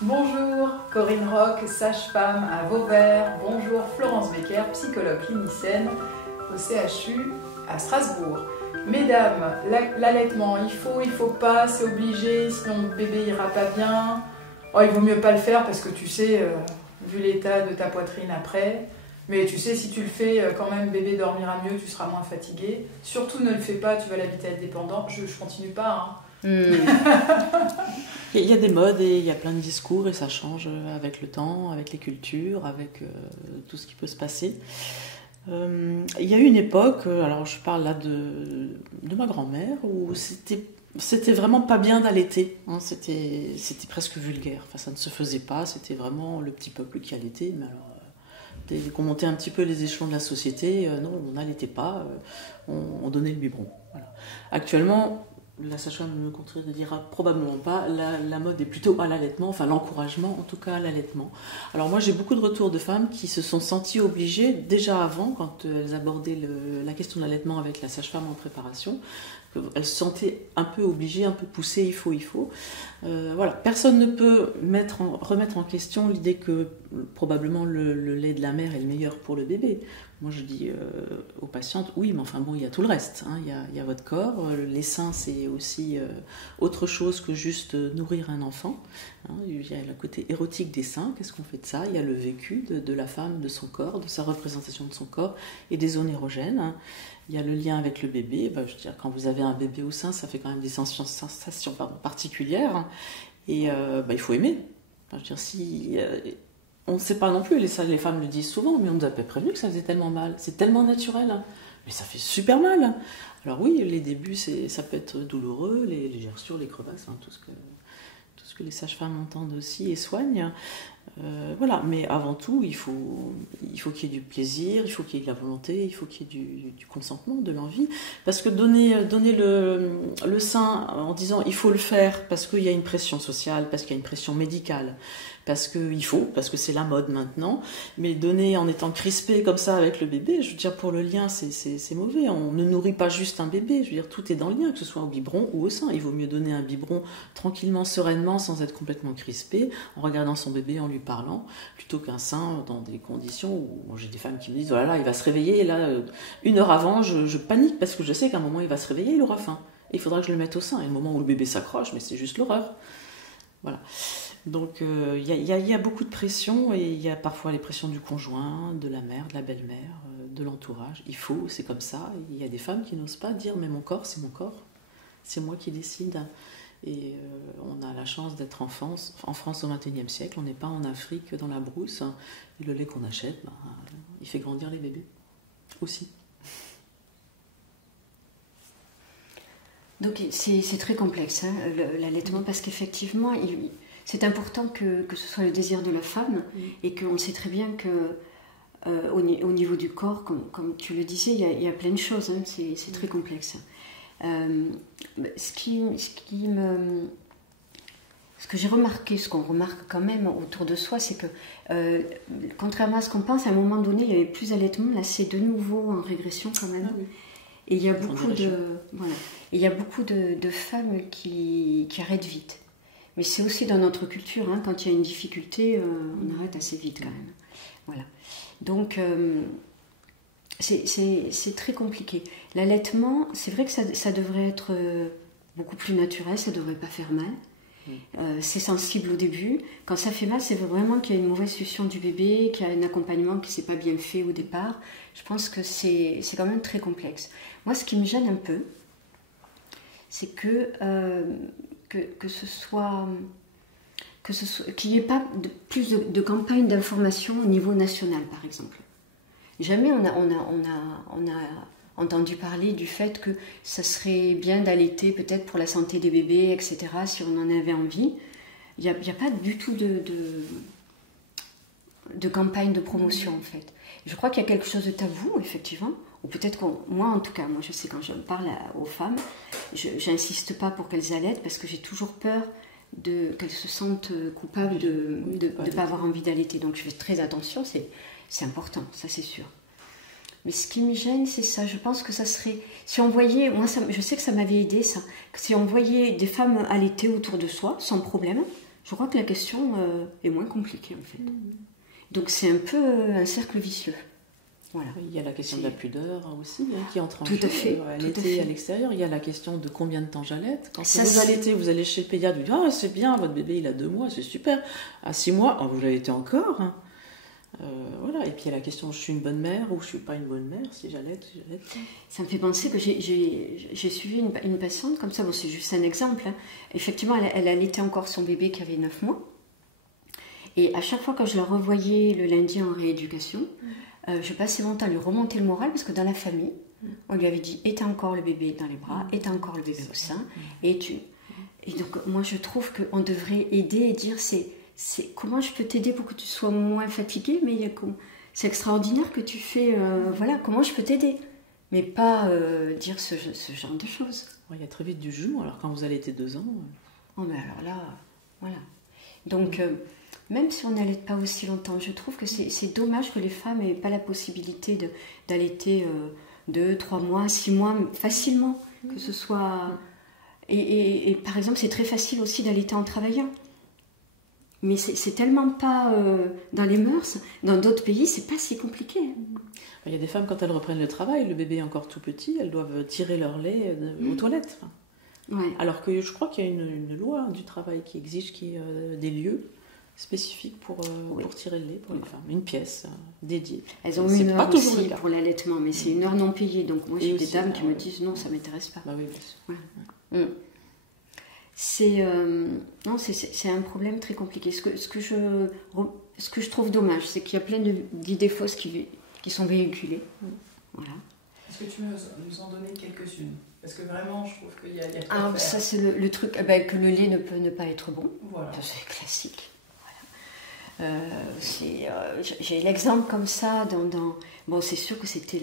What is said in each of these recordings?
Bonjour, Corinne Roch, sage-femme à Vauvert. Bonjour, Florence Becker, psychologue clinicienne au CHU à Strasbourg. Mesdames, l'allaitement, il faut pas, c'est obligé, sinon le bébé ira pas bien. Oh, il vaut mieux pas le faire parce que tu sais, vu l'état de ta poitrine après, mais tu sais, si tu le fais, quand même, bébé dormira mieux, tu seras moins fatigué. Surtout ne le fais pas, tu vas l'habiter à être dépendant. Je continue pas, hein. Il y a des modes et il y a plein de discours et ça change avec le temps, avec les cultures, avec tout ce qui peut se passer. Il y a eu une époque, alors je parle là de ma grand-mère, où c'était vraiment pas bien d'allaiter. Hein, c'était presque vulgaire. Enfin, ça ne se faisait pas. C'était vraiment le petit peuple qui allaitait. Mais alors, dès qu'on montait un petit peu les échelons de la société, non, on n'allaitait pas. On donnait le biberon. Voilà. Actuellement, la sage-femme me contredira probablement pas. La mode est plutôt à l'allaitement, enfin l'encouragement en tout cas à l'allaitement. Alors moi j'ai beaucoup de retours de femmes qui se sont senties obligées, déjà avant, quand elles abordaient la question de l'allaitement avec la sage-femme en préparation, elles se sentaient un peu obligées, un peu poussées, il faut. Voilà. Personne ne peut remettre en question l'idée que probablement le lait de la mère est le meilleur pour le bébé. Moi je dis aux patientes, oui, mais enfin bon, il y a tout le reste. Hein. Il y a votre corps, les seins c'est aussi autre chose que juste nourrir un enfant. Hein. Il y a le côté érotique des seins, qu'est-ce qu'on fait de ça? Il y a le vécu de la femme, de son corps, de sa représentation de son corps et des zones érogènes. Hein. Il y a le lien avec le bébé. Je veux dire, quand vous avez un bébé au sein, ça fait quand même des sensations particulières. Et il faut aimer. Enfin, je veux dire, si on ne sait pas non plus, les femmes le disent souvent, mais on nous a pas prévenu que ça faisait tellement mal. C'est tellement naturel. Hein. Mais ça fait super mal. Hein. Alors oui, les débuts, ça peut être douloureux, les gerçures, les crevasses, hein, tout ce que les sages-femmes entendent aussi et soignent. Voilà, mais avant tout, il faut qu'il y ait du plaisir, il faut qu'il y ait de la volonté, il faut qu'il y ait du consentement, de l'envie. Parce que donner le sein en disant il faut le faire parce qu'il y a une pression sociale, parce qu'il y a une pression médicale, parce que c'est la mode maintenant, mais donner en étant crispé comme ça avec le bébé, je veux dire, pour le lien, c'est mauvais. On ne nourrit pas juste un bébé, je veux dire, tout est dans le lien, que ce soit au biberon ou au sein. Il vaut mieux donner un biberon tranquillement, sereinement, sans être complètement crispé, en regardant son bébé, en lui parlant, plutôt qu'un sein dans des conditions où j'ai des femmes qui me disent, oh là là, il va se réveiller, et là, 1 heure avant, je panique, parce que je sais qu'à un moment, il va se réveiller, il aura faim. Et il faudra que je le mette au sein. Et le moment où le bébé s'accroche, mais c'est juste l'horreur. Voilà. Donc il y a beaucoup de pression et il y a parfois les pressions du conjoint, de la mère, de la belle-mère, de l'entourage. C'est comme ça. Il y a des femmes qui n'osent pas dire mais mon corps, c'est moi qui décide. Et on a la chance d'être en France au XXIe siècle. On n'est pas en Afrique dans la brousse. Et le lait qu'on achète, il fait grandir les bébés aussi. Donc c'est très complexe, hein, l'allaitement, parce qu'effectivement, c'est important que ce soit le désir de la femme, et qu'on sait très bien que au niveau du corps, comme tu le disais, il y a plein de choses, hein, c'est très complexe. Ce que j'ai remarqué, ce qu'on remarque quand même autour de soi, c'est que contrairement à ce qu'on pense, à un moment donné, il y avait plus d'allaitement, là c'est de nouveau en régression quand même. Ah oui. Et il y a beaucoup de femmes qui arrêtent vite. Mais c'est aussi dans notre culture, hein, quand il y a une difficulté, on arrête assez vite quand même. Voilà. Donc, c'est très compliqué. L'allaitement, c'est vrai que ça devrait être beaucoup plus naturel, ça ne devrait pas faire mal. C'est sensible au début. Quand ça fait mal, c'est vraiment qu'il y a une mauvaise succion du bébé, qu'il y a un accompagnement qui ne s'est pas bien fait au départ. Je pense que c'est quand même très complexe. Moi, ce qui me gêne un peu, c'est qu'il n'y ait pas plus de campagnes d'information au niveau national, par exemple. Jamais on a entendu parler du fait que ça serait bien d'allaiter peut-être pour la santé des bébés, etc., si on en avait envie. Il n'y a pas du tout de campagne de promotion, en fait. Je crois qu'il y a quelque chose de tabou, effectivement, ou peut-être moi en tout cas, moi je sais quand je parle aux femmes, j'insiste pas pour qu'elles allaitent parce que j'ai toujours peur qu'elles se sentent coupables de ne pas avoir envie d'allaiter. Donc je fais très attention, c'est important, ça c'est sûr. Mais ce qui me gêne, c'est ça. Je pense que ça serait... Si on voyait... je sais que ça m'avait aidé, ça. Si on voyait des femmes allaiter autour de soi, sans problème, Je crois que la question est moins compliquée en fait. Donc c'est un peu un cercle vicieux. Voilà. Il y a la question de la pudeur aussi qui entre en jeu. Tout à fait. Allaiter à l'extérieur. Il y a la question de combien de temps j'allaite. Quand vous allaitez, vous allez chez le pédiatre, vous dites ah c'est bien, votre bébé il a 2 mois, c'est super. À 6 mois, vous l'allaitez encore. Hein. Voilà. Et puis il y a la question je suis une bonne mère ou je suis pas une bonne mère si j'allaite. Ça me fait penser que j'ai suivi une patiente comme ça. Bon, c'est juste un exemple. Hein. Effectivement, elle allaitait encore son bébé qui avait 9 mois. Et à chaque fois que je la revoyais le lundi en rééducation, je passais mon temps à lui remonter le moral parce que dans la famille, on lui avait dit « et t'as encore le bébé dans les bras, et t'as encore le bébé au sein, et tu... » Et donc moi je trouve qu'on devrait aider et dire c'est comment je peux t'aider pour que tu sois moins fatiguée, mais c'est extraordinaire que tu fais, voilà, comment je peux t'aider, mais pas dire ce genre de choses. Il y a très vite du jugement, alors quand vous allaitez 2 ans... Oh mais alors là, voilà. Donc... même si on n'allaite pas aussi longtemps, je trouve que c'est dommage que les femmes n'aient pas la possibilité d'allaiter 2, 3 mois, 6 mois facilement. Que ce soit... Et par exemple, c'est très facile aussi d'allaiter en travaillant. Mais c'est tellement pas dans les mœurs. Dans d'autres pays, c'est pas si compliqué. Il y a des femmes, quand elles reprennent le travail, le bébé est encore tout petit, elles doivent tirer leur lait aux toilettes. Ouais. Alors que je crois qu'il y a une loi du travail qui exige des lieux spécifique pour tirer le lait pour les femmes, une pièce dédiée. Elles ont une heure aussi pour l'allaitement, mais c'est une heure non payée, donc moi j'ai des dames qui me disent non, ça m'intéresse pas. Bah oui, bien sûr. Ouais. C'est un problème très compliqué. Ce que je trouve dommage, c'est qu'il y a plein d'idées fausses qui sont véhiculées. Voilà. Est-ce que tu peux nous en donner quelques-unes? Parce que vraiment, je trouve qu'il y a de quoi faire. Ça c'est le truc, que le lait ne peut ne pas être bon. Voilà. C'est classique. J'ai l'exemple comme ça bon, c'est sûr que c'était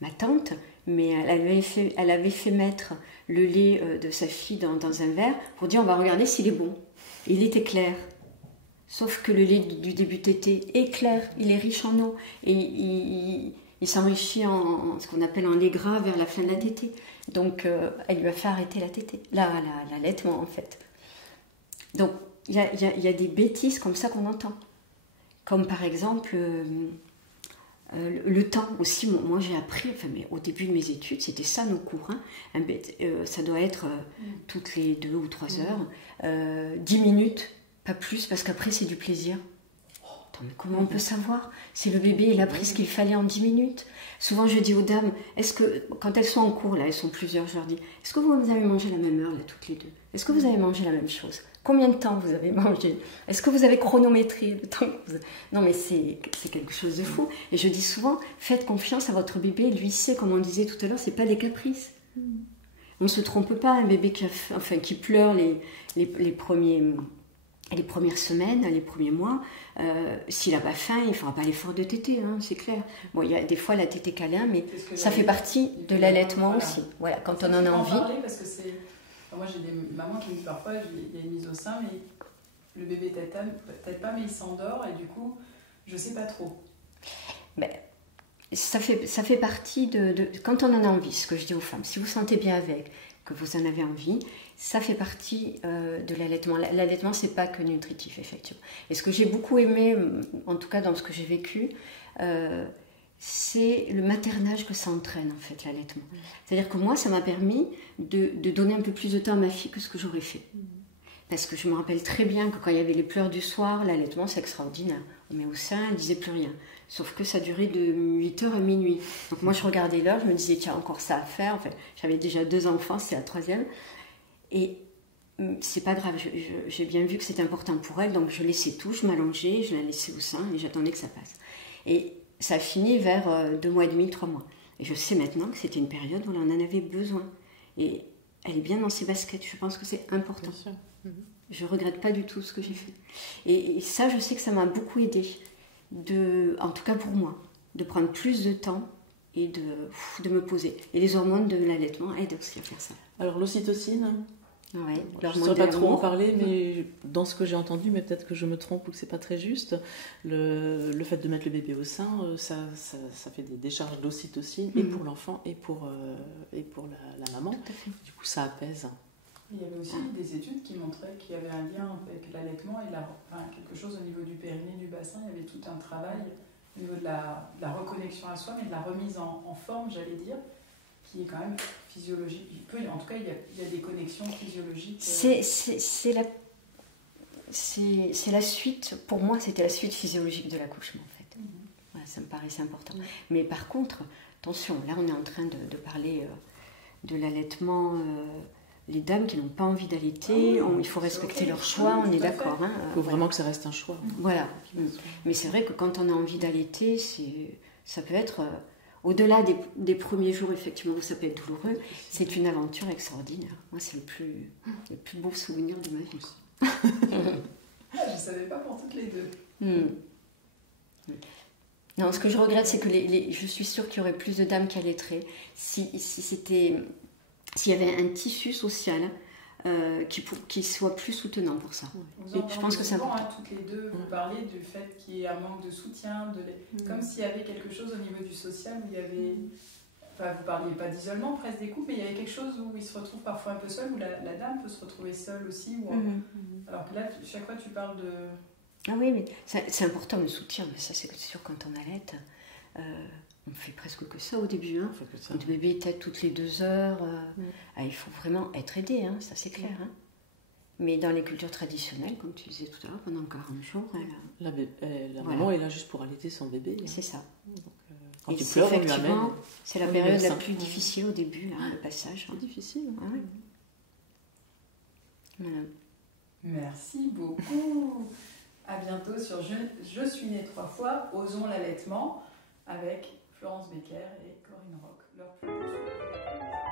ma tante, mais elle avait fait mettre le lait de sa fille dans un verre pour dire on va regarder s'il est bon. Et il était clair. Sauf que le lait du début de tétée est clair, il est riche en eau et il s'enrichit en ce qu'on appelle en lait gras vers la fin de la tétée. Donc elle lui a fait arrêter la tétée, l'allaitement en fait. Donc il y a des bêtises comme ça qu'on entend. Comme par exemple, le temps aussi. Moi j'ai appris, mais au début de mes études, c'était ça nos cours. Hein. Ça doit être toutes les 2 ou 3 heures, 10 minutes, pas plus, parce qu'après c'est du plaisir. Mais comment on peut savoir si le bébé il a pris ce qu'il fallait en 10 minutes? Souvent je dis aux dames, est-ce que, quand elles sont en cours, là elles sont plusieurs, je leur dis, est-ce que vous avez mangé la même heure, là, toutes les 2? Est-ce que vous avez mangé la même chose? Combien de temps vous avez mangé? Est-ce que vous avez chronométré le temps que vous... Non mais c'est quelque chose de fou. Et je dis souvent, faites confiance à votre bébé, lui sait, comme on disait tout à l'heure, c'est pas des caprices. On ne se trompe pas, un bébé qui pleure les premières semaines, les premiers mois, s'il n'a pas faim, il ne fera pas l'effort de téter, hein, c'est clair. Bon, il y a des fois la tétée câlin, mais ça fait partie de l'allaitement aussi. Voilà, quand on en a envie. Parce que moi j'ai des mamans qui me disent parfois il y a une mise au sein, mais le bébé tète pas, mais il s'endort et du coup je ne sais pas trop. Mais ça fait partie de quand on en a envie, ce que je dis aux femmes. Si vous sentez bien avec, que vous en avez envie, ça fait partie de l'allaitement. L'allaitement, c'est pas que nutritif, effectivement. Et ce que j'ai beaucoup aimé, en tout cas dans ce que j'ai vécu, c'est le maternage que ça entraîne, en fait, l'allaitement. C'est-à-dire que moi, ça m'a permis de donner un peu plus de temps à ma fille que ce que j'aurais fait. Parce que je me rappelle très bien que quand il y avait les pleurs du soir, l'allaitement, c'est extraordinaire. On met au sein, elle ne disait plus rien. Sauf que ça durait de 8h à minuit. Donc moi, je regardais l'heure, je me disais, tiens, encore ça à faire. En fait, j'avais déjà 2 enfants, c'était la 3e. Et c'est pas grave, j'ai bien vu que c'était important pour elle, donc je laissais tout, je m'allongeais, je la laissais au sein et j'attendais que ça passe. Et ça a fini vers 2 mois et demi, 3 mois. Et je sais maintenant que c'était une période où on en avait besoin. Et elle est bien dans ses baskets, je pense que c'est important. Je regrette pas du tout ce que j'ai fait. Et ça, je sais que ça m'a beaucoup aidée, en tout cas pour moi, de prendre plus de temps et de me poser. Et les hormones de l'allaitement aident aussi à faire ça. Alors l'ocytocine, je ne saurais pas trop en parler, mais dans ce que j'ai entendu, mais peut-être que je me trompe ou que c'est pas très juste, le fait de mettre le bébé au sein, ça fait des décharges d'ocytocine et pour l'enfant et pour la maman. Tout à fait. Du coup, ça apaise. Il y avait aussi des études qui montraient qu'il y avait un lien avec l'allaitement et quelque chose au niveau du périnée, du bassin. Il y avait tout un travail au niveau de la reconnexion à soi, mais de la remise en forme, j'allais dire, qui est quand même physiologique. En tout cas, il y a des connexions physiologiques. C'est la suite, pour moi, c'était la suite physiologique de l'accouchement, en fait. Voilà, ça me paraissait important. Mais par contre, attention, là, on est en train de parler de l'allaitement. Les dames qui n'ont pas envie d'allaiter, il faut respecter leur choix, on est d'accord. Hein, il faut vraiment que ça reste un choix. Voilà. Mais c'est vrai que quand on a envie d'allaiter, ça peut être, au-delà des premiers jours, effectivement, où ça peut être douloureux, c'est une aventure extraordinaire. Moi, c'est le plus beau souvenir de ma vie. Je ne savais pas pour toutes les deux. Non, ce que je regrette, c'est que je suis sûre qu'il y aurait plus de dames qui allaiteraient s'il y avait un tissu social qui soit plus soutenant pour ça. Et je pense que c'est important. Toutes les deux, vous parlez du fait qu'il y ait un manque de soutien, comme s'il y avait quelque chose au niveau du social où il y avait... Enfin, vous ne parliez pas d'isolement presque des couples, mais il y avait quelque chose où ils se retrouvent parfois un peu seuls, où la dame peut se retrouver seule aussi. Alors que là, chaque fois, tu parles de... Ah oui, mais c'est important le soutien, mais ça c'est sûr quand on allaite. On fait presque que ça au début. Hein. Quand le bébé tète toutes les 2 heures, il faut vraiment être aidé, hein, ça c'est clair. Hein. Mais dans les cultures traditionnelles, comme tu disais tout à l'heure, pendant 40 jours, la maman est là juste pour allaiter son bébé. C'est ça. Donc, quand il pleure, on lui amène. C'est la période la plus difficile au début, hein, le passage. C'est difficile. Ah, oui. Voilà. Merci beaucoup. À bientôt sur Je suis née 3 fois, Osons l'allaitement, avec Florence Becker et Corinne Roch. Leur plus beau souvenir.